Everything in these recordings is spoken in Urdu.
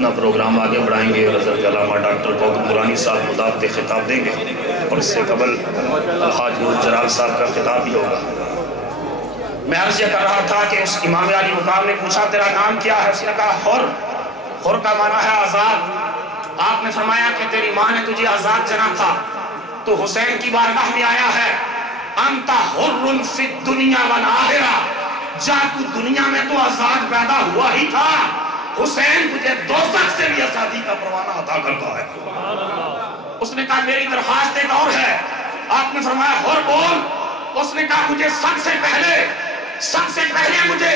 اپنا پروگرام آگے بڑھائیں گے. حضرت علامہ ڈاکٹر کوکب نورانی صاحب مدافع خطاب دیں گے اور اس سے قبل الحاج نور جلال صاحب کا خطاب بھی ہوگا. میں عرض یہ کر رہا تھا کہ اس امام علی مقام نے پوچھا تیرا نام کیا ہے؟ اس نے کہا حر. حر کا معنی ہے آزاد. آپ نے فرمایا کہ تیری ماں نے تجھے آزاد جنا تھا تو حسین کی بارگاہ میں آیا ہے. انت حر فی الدنیا والآخرہ. جا تو دنیا میں تو آزاد پیدا ہوا ہی تھا. حسین تجھے دوزخ سے بھی آزادی کا پروانہ عطا کرتا ہے. اس نے کہا میری درخواست ایک اور ہے. آپ نے فرمایا حر بول. اس نے کہا مجھے سب سے پہلے مجھے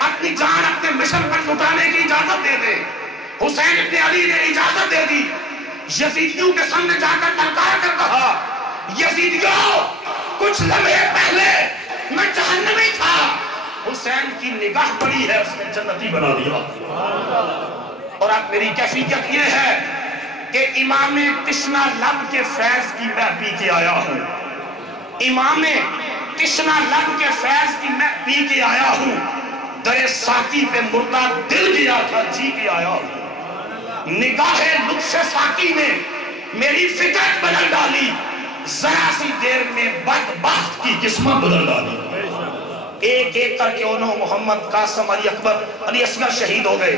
اپنی جان اپنے مشن پر لٹانے کی اجازت دے دے. حسین ابن علی نے اجازت دے دی. یزیدیوں کے سامنے جا کر للکار کر کہا یزیدیوں کچھ لمحے پہلے میں جہنمی تھا. حسین کی نگاہ پڑی ہے اس نے جنتی بنا دیا. اور اب میری کیفیت یہ ہے کہ امام تشنا لب کے فیض کی میں پی کے آیا ہوں. امام تشنا لب کے فیض کی میں پی کے آیا ہوں. در ساقی پہ مردہ دل گیا تھا جی کے آیا ہوں. نگاہ لطف ساقی نے میری فطرت بدل ڈالی. ذرا سی دیر میں بدبخت کی قسمت بدل ڈالی. ایک ایک کر کے انہوں محمد قاسم علی اکبر علی اصغر شہید ہو گئے.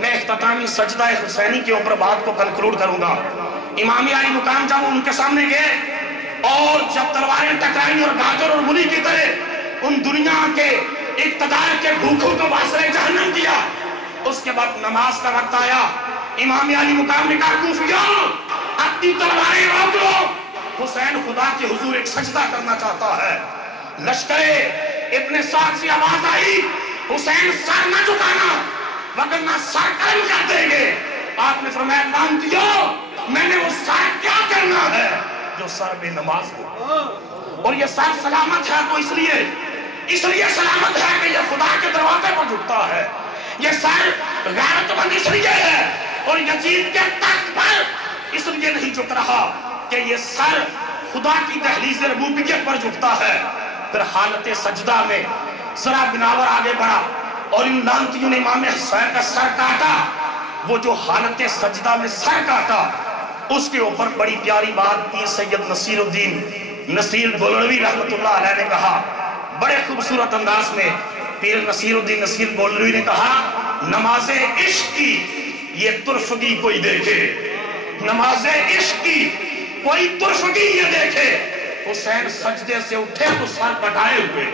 میں اختتامی سجدہ حسینی کے اوپر بات کو کنکلوڈ کروں گا. امام علی مقام جب ان کے سامنے گئے اور جب تلواریں ٹکرائیں اور گاجر اور مولی کی طرح ان دنیا کے اقتدار کے بھوکوں کو واسطے جہنم کیا. اس کے بعد نماز کا وقت آیا. امام علی مقام نے کہا کوفیوں اپنی تلواریں روک لو. حسین خدا کے حضور ایک سجدہ کرنا چاہتا ہے. لشکر ابن سعد سے آواز آئی حسین سر نہ جھکانا وگرنہ سر قلم کر دیں گے. آپ نے فرمایا لعنتیو میں نے وہ سر کیا کرنا ہے جو سر بے نماز ہو. اور یہ سر سلامت ہے تو اس لیے سلامت ہے کہ یہ خدا کے دروازے پر جھکتا ہے. یہ سر غیرت مند اس لیے ہے اور یزید کے تخت پر اس لیے نہیں جھک رہا کہ یہ سر خدا کی دہلیز ربوبیت پر جھکتا ہے. پھر حالت سجدہ میں ذرا بناور آگے بڑھا اور ان لعنتیوں نے امام حسین کا سر کاٹا. وہ جو حالت سجدہ میں سر کاٹا اس کے اوپر بڑی پیاری بات پیر سید نصیر الدین نصیر گولڑوی رحمت اللہ علیہ نے کہا. بڑے خوبصورت انداز میں پیر نصیر الدین نصیر گولڑوی نے کہا نماز عشق کی یہ طرفگی کوئی دیکھے. نماز عشق کی کوئی طرفگی یہ دیکھے. حسین سجدے سے اٹھے تو سر کٹائے ہوئے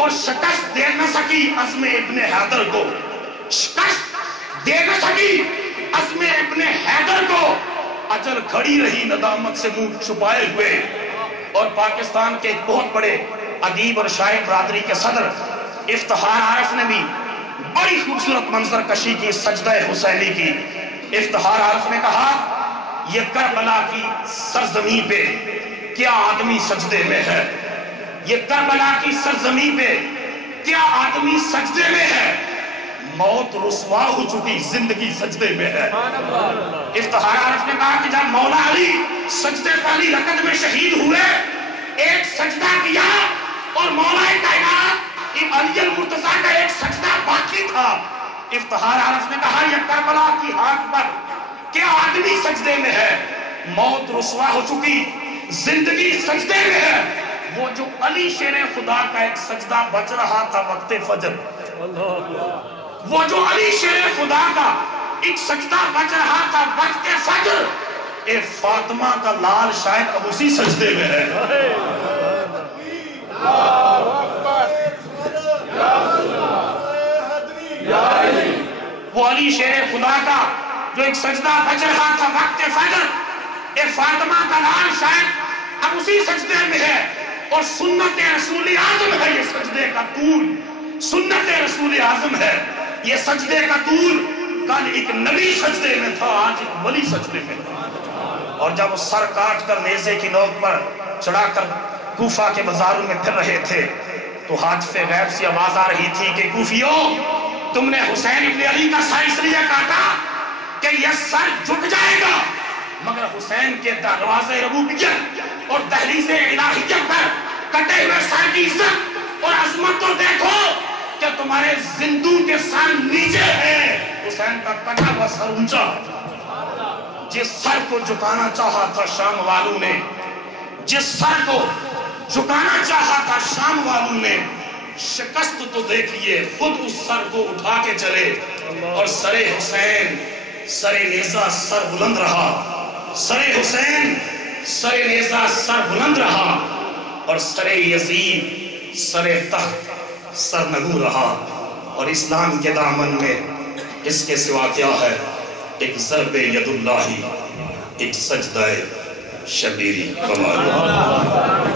اور شکست دے نہ سکی عزم ابن حیدر کو. شکست دے نہ سکی عزم ابن حیدر کو. اجل کھڑی رہی ندامت سے منہ چھپائے ہوئے. اور پاکستان کے ایک بہت بڑے ادیب اور شاعر برادری کے صدر افتخار عارف نے بھی بڑی خوبصورت منظر کشی کی سجدہ حسینی کی. افتخار عارف نے کہا یہ کربلا کی سرزمین پہ کیا آدمی سجدے میں ہے. یہ کربلا کی سرزمین پہ کیا آدمی سجدے میں ہے. موت رسوا ہو چکی زندگی سجدے میں ہے. افتخار عارف نے کہا کہ جب مولا علی سجدے پہلی رکعت میں شہید ہوئے ایک سجدہ کیا اور مولا کائنات علی المرتضیٰ کا ایک سجدہ باقی تھا. افتخار عارف نے کہا یہ کربلا کی ہاتھ پر کیا آدمی سجدے میں ہے. موت رسوا ہو چکی زندگی سجدے میں ہے. وہ جو علی شیر خدا کا ایک سجدہ بچ رہا تھا وقت فجر. وہ جو علی شیر خدا کا ایک سجدہ بچ رہا تھا وقت فجر. اے فاطمہ کا لال شاید اب اسی سجدے میں ہے. وہ علی شیر خدا کا جو ایک سجدہ بچ رہا تھا وقت فجر. اے فاطمہ کا لال شاید اب اسی سجدے میں ہے. اور سنت رسول اعظم ہے یہ سجدے کا طول. سنت رسول اعظم ہے یہ سجدے کا طول. کل ایک نبی سجدے میں تھا آج ایک ولی سجدے میں تھا. اور جب وہ سر کاٹ کر نیزے کی نوک پر چڑھا کر کوفہ کے بازاروں میں پھر رہے تھے تو حاجف غیب سے آواز آ رہی تھی کہ کوفیوں تم نے حسین ابن علی کا سر اس لیے کاٹا کہ یہ سر جھک جائے گا. مگر حسین کے دروازے ربوبیت اور دہلیز الہیت پر کٹے ہوئے سر کی عزت اور عظمت تو دیکھو. کہ تمہارے زندوں کے سر نیچے ہے، حسین کا کٹا ہوا سر اونچا۔ جس سر کو جھکانا چاہا تھا شام والوں نے، جس سر کو جھکانا چاہا تھا شام والوں نے، شکست تو دیکھئے خود اس سر کو اٹھا کے چلے، اور سر حسین سر نیزہ سر بلند رہا، سر حسین سر نیزہ سر بلند رہا، اور سر یزید سر تخت سر نگو رہا۔ اور اسلام کے دامن میں اس کے سوا کیا ہے؟ ایک ضرب ید اللہ، ایک سجدہ شبیری کمال۔